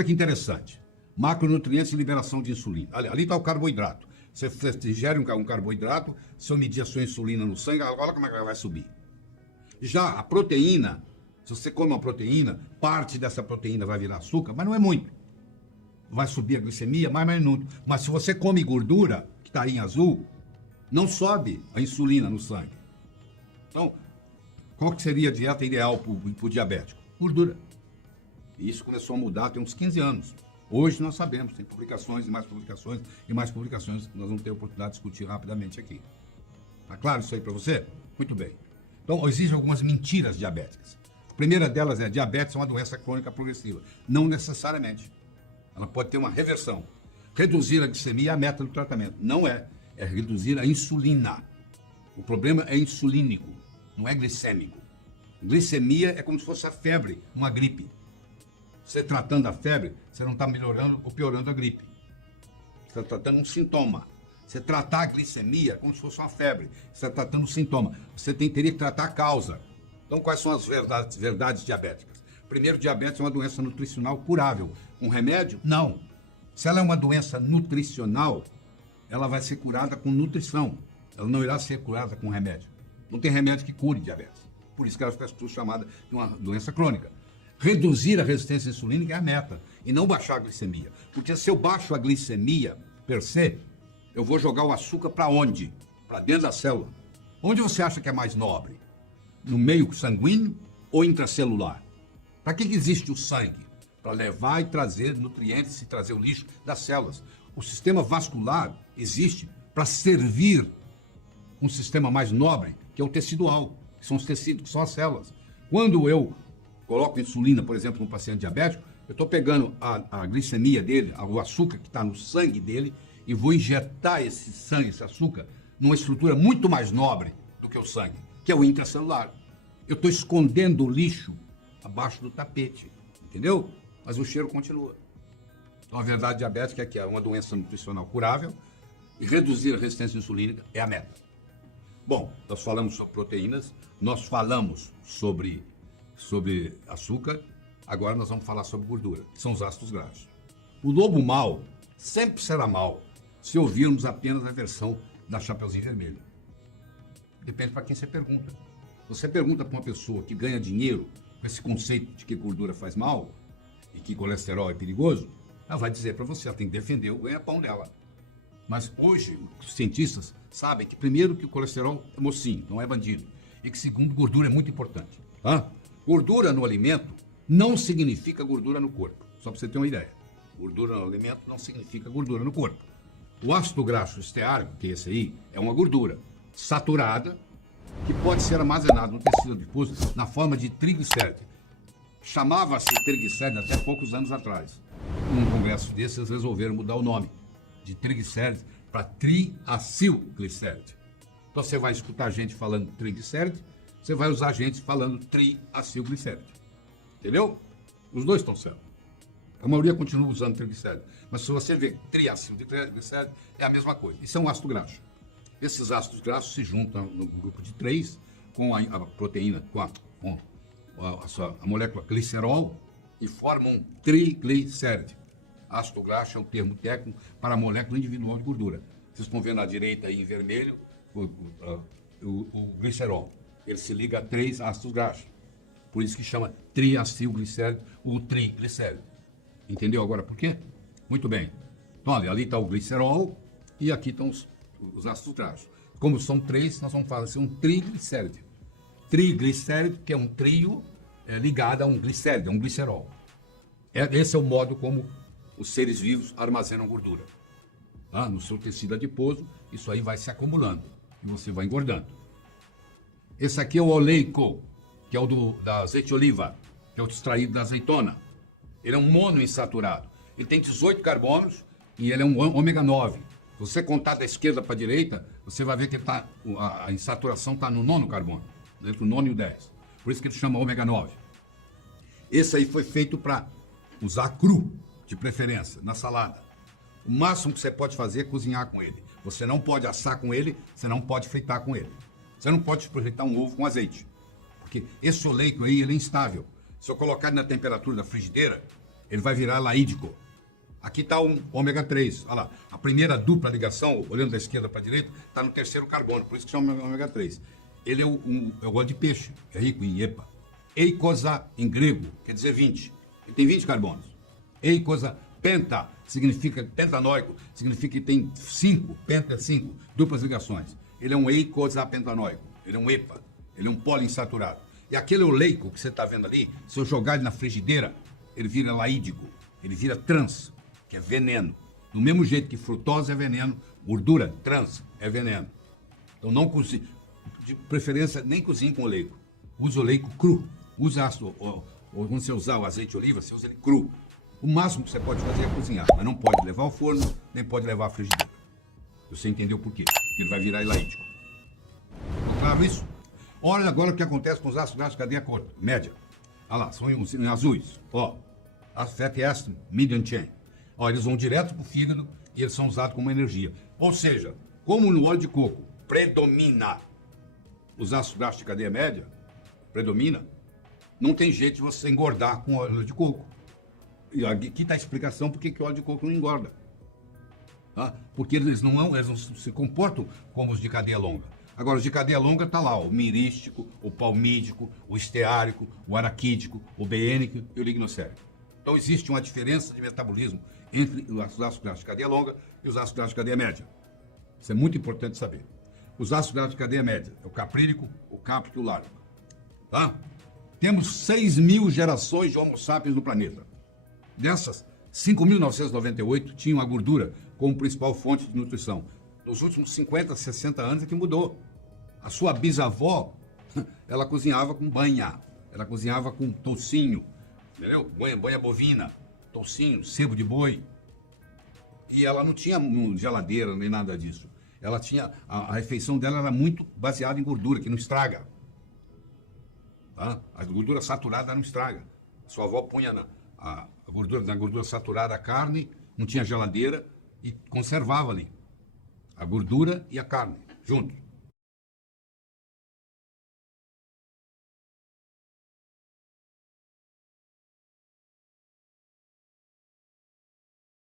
Olha que interessante. Macronutrientes e liberação de insulina. Ali está o carboidrato. Você ingere um carboidrato, se eu medir a sua insulina no sangue, olha como é que ela vai subir. Já a proteína, se você come uma proteína, parte dessa proteína vai virar açúcar, mas não é muito. Vai subir a glicemia, mas não. Mas se você come gordura, que está aí em azul, não sobe a insulina no sangue. Então, qual que seria a dieta ideal para o diabético? Gordura. E isso começou a mudar tem uns 15 anos. Hoje nós sabemos, tem publicações e mais publicações e mais publicações que nós vamos ter a oportunidade de discutir rapidamente aqui. Tá claro isso aí para você? Muito bem. Então, existem algumas mentiras diabéticas. A primeira delas é: diabetes é uma doença crônica progressiva. Não necessariamente. Ela pode ter uma reversão. Reduzir a glicemia é a meta do tratamento. Não é. É reduzir a insulina. O problema é insulínico, não é glicêmico. Glicemia é como se fosse a febre, uma gripe. Você tratando a febre, você não está melhorando ou piorando a gripe. Você está tratando um sintoma. Você tratar a glicemia é como se fosse uma febre. Você está tratando um sintoma. Você teria que tratar a causa. Então, quais são as verdades diabéticas? Primeiro, diabetes é uma doença nutricional curável. Um remédio? Não. Se ela é uma doença nutricional, ela vai ser curada com nutrição. Ela não irá ser curada com remédio. Não tem remédio que cure diabetes. Por isso que ela fica chamada de uma doença crônica. Reduzir a resistência insulínica é a meta, e não baixar a glicemia. Porque se eu baixo a glicemia, per se, eu vou jogar o açúcar para onde? Para dentro da célula. Onde você acha que é mais nobre? No meio sanguíneo ou intracelular? Para que existe o sangue? Para levar e trazer nutrientes e trazer o lixo das células. O sistema vascular existe para servir um sistema mais nobre, que é o tecidual, que são os tecidos, que são as células. Quando eu coloco insulina, por exemplo, num paciente diabético, eu estou pegando a glicemia dele, o açúcar que está no sangue dele, e vou injetar esse sangue, esse açúcar, numa estrutura muito mais nobre do que o sangue, que é o intracelular. Eu estou escondendo o lixo abaixo do tapete, entendeu? Mas o cheiro continua. Então, a verdade diabética é que é uma doença nutricional curável e reduzir a resistência insulínica é a meta. Bom, nós falamos sobre proteínas, nós falamos sobre açúcar, agora nós vamos falar sobre gordura, que são os ácidos graxos. O lobo mau sempre será mau se ouvirmos apenas a versão da Chapeuzinho Vermelho. Depende para quem você pergunta. Você pergunta para uma pessoa que ganha dinheiro com esse conceito de que gordura faz mal e que colesterol é perigoso, ela vai dizer para você, ela tem que defender o ganha-pão dela. Mas hoje, os cientistas sabem que, primeiro, que o colesterol é mocinho, não é bandido. E que, segundo, gordura é muito importante. Tá? Gordura no alimento não significa gordura no corpo. Só para você ter uma ideia. Gordura no alimento não significa gordura no corpo. O ácido graxo esteárico, que é esse aí, é uma gordura saturada que pode ser armazenada no tecido adiposo na forma de triglicérides. Chamava-se triglicérides até poucos anos atrás. Num congresso desses, resolveram mudar o nome de triglicérides para triacilglicéride. Então você vai escutar gente falando triglicéride, você vai usar gente falando triacilglicéride. Entendeu? Os dois estão certos. A maioria continua usando triglicéride. Mas se você vê triacilglicéride, é a mesma coisa. Isso é um ácido graxo. Esses ácidos graxos se juntam no grupo de 3 com a proteína, com a molécula glicerol e formam um triglicéride. Ácido graxo é um termo técnico para a molécula individual de gordura. Vocês estão vendo à direita aí em vermelho o glicerol. Ele se liga a 3 ácidos graxos. Por isso que chama triacilglicéride ou triglicéride. Entendeu agora por quê? Muito bem. Então, olha, ali está o glicerol e aqui estão os ácidos graxos. Como são 3, nós vamos falar assim, um triglicéride. Triglicéride, que é um trio ligado a um glicéride, a um glicerol. Esse é o modo como os seres vivos armazenam gordura. No seu tecido adiposo, isso aí vai se acumulando e você vai engordando. Esse aqui é o oleico, que é o da azeite de oliva, que é o extraído da azeitona. Ele é um monoinsaturado. Ele tem 18 carbonos e ele é um ômega 9. Se você contar da esquerda para a direita, você vai ver que a insaturação está no 9º carbono, entre o 9 e o 10. Por isso que ele chama ômega 9. Esse aí foi feito para usar cru, de preferência, na salada. O máximo que você pode fazer é cozinhar com ele. Você não pode assar com ele, você não pode fritar com ele. Você não pode fritar um ovo com azeite. Porque esse oleico aí, ele é instável. Se eu colocar ele na temperatura da frigideira, ele vai virar laídico. Aqui está um ômega 3, olha lá. A primeira dupla ligação, olhando da esquerda para a direita, está no terceiro carbono, por isso que chama ômega 3. Ele é o óleo de peixe, é rico em EPA. Eicosa, em grego, quer dizer 20. Ele tem 20 carbonos. Eicosa, penta, significa, pentanóico, significa que tem 5, penta é 5, duplas ligações. Ele é um eicosapentanoico, ele é um EPA, ele é um poliinsaturado. E aquele oleico que você está vendo ali, se eu jogar ele na frigideira, ele vira laídico, ele vira trans, que é veneno. Do mesmo jeito que frutose é veneno, gordura trans é veneno. Então não cozinhe, de preferência nem cozinhe com oleico. Use oleico cru. Use ácido, ou quando você usar o azeite de oliva, você usa ele cru. O máximo que você pode fazer é cozinhar, mas não pode levar ao forno, nem pode levar à frigideira. Você entendeu por quê? Porque ele vai virar laídico. Ficou claro isso? Olha agora o que acontece com os ácidos graxos de cadeia curta, média. Olha lá, são em azuis. Ó, as fatty acid medium chain. Ó, eles vão direto para o fígado e eles são usados como energia. Ou seja, como no óleo de coco predomina os ácidos graxos de cadeia média, predomina, não tem jeito de você engordar com óleo de coco. E aqui está a explicação por que o óleo de coco não engorda. Tá? Porque eles não se comportam como os de cadeia longa. Agora, os de cadeia longa está lá, o mirístico, o palmídico, o esteárico, o araquídico, o beênico e o lignocérico. Então, existe uma diferença de metabolismo entre os ácidos graxos de cadeia longa e os ácidos graxos de cadeia média. Isso é muito importante saber. Os ácidos graxos de cadeia média é o caprílico, o cáprico e o láurico. Tá? Temos 6.000 gerações de Homo sapiens no planeta. Dessas, 5.998 tinham a gordura como principal fonte de nutrição. Nos últimos 50, 60 anos é que mudou. A sua bisavó, ela cozinhava com banha, ela cozinhava com toucinho, entendeu? Banha bovina, toucinho, sebo de boi. E ela não tinha geladeira nem nada disso. Ela tinha, a refeição dela era muito baseada em gordura, que não estraga. Tá? A gordura saturada não estraga. A sua avó punha na gordura saturada a carne, não tinha geladeira e conservava ali a gordura e a carne junto.